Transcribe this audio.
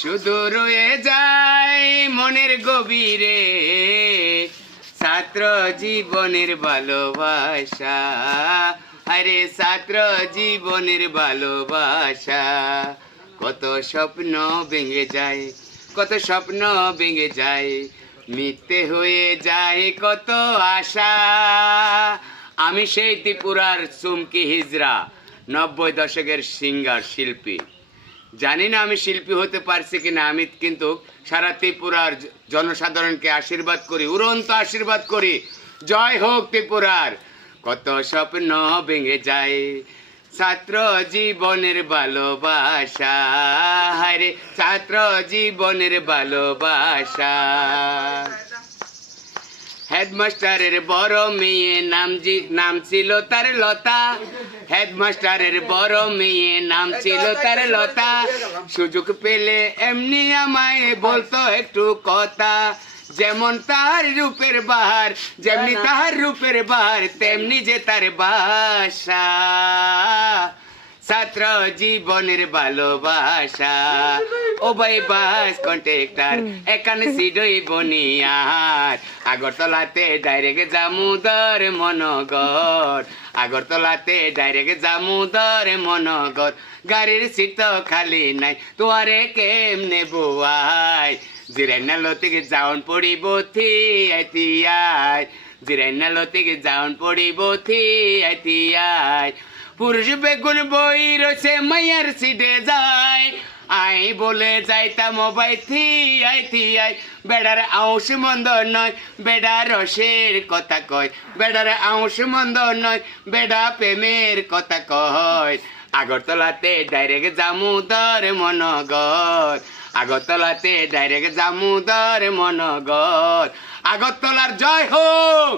শুধু রয়ে যায় মনের গভীরে ছাত্র জীবনের ভালোবাসা, আরে ছাত্র জীবনের ভালোবাসা। কত স্বপ্ন ভেঙে যায়, কত স্বপ্ন ভেঙে যায়, মিথ্যে হয়ে যায় কত আশা। আমি সেই ত্রিপুরার চুমকি হিজরা, 90 দশকের সিঙ্গার শিল্পী। জানি না আমি শিল্পী হতে পারছি কিনা, আমি কিন্তু সারা ত্রিপুরার জনসাধারণকে আশীর্বাদ করি, উড়ন্ত আশীর্বাদ করি, জয় হোক ত্রিপুরার। কত স্বপ্ন ভেঙে যায় ছাত্র জীবনের ভালোবাসা, হায়রে ছাত্র জীবনের ভালোবাসা। হেডমাস্টারের বড় মেয়ে নাম ছিল তার লতা, হেডমাস্টারের বড় মেয়ে নাম ছিল তার লতা। সুযোগ পেলে এমনি আমায় বলতো একটু কথা, যেমন তার রূপের বাহার, যেমনি তার রূপের বাহার তেমনি যে তার বাসা। ছাত্র জীবনের ভালোবাসা। ও ভাই বাস কন্ট্রাক্টর এখানে সিডই বনিয়ার, আগরতলাতে ডাইরেক্ট জামুদর মনগর, আগরতলাতে ডাইরেক্ট জামুদর মনগর। গাড়ির সিট তো খালি নাই, তোয়ারে কেমনে বুয়াই, জিরাইনালো থেকে যাওন পড়িব থি আইতিয়াই, জিরাইনালো থেকে যাওন পড়িব থি আইতিয়াই। পুরুষ বেগুন বই রয়েছে মাইয়ার সিটে যায়, আই বলে যাইতা মোবাইল থি আই। বেড়ার আউশ মন্দ নয়, বেড়া রসের কথা কয়, বেড়ার আউশ মন্দ নয়, বেড়া প্রেমের কথা কয়। আগরতলাতে ডাইরেক্ট জামুদর মনগর, আগরতলাতে ডাইরেক্ট জামুদর মনগর। আগরতলার জয় হোক।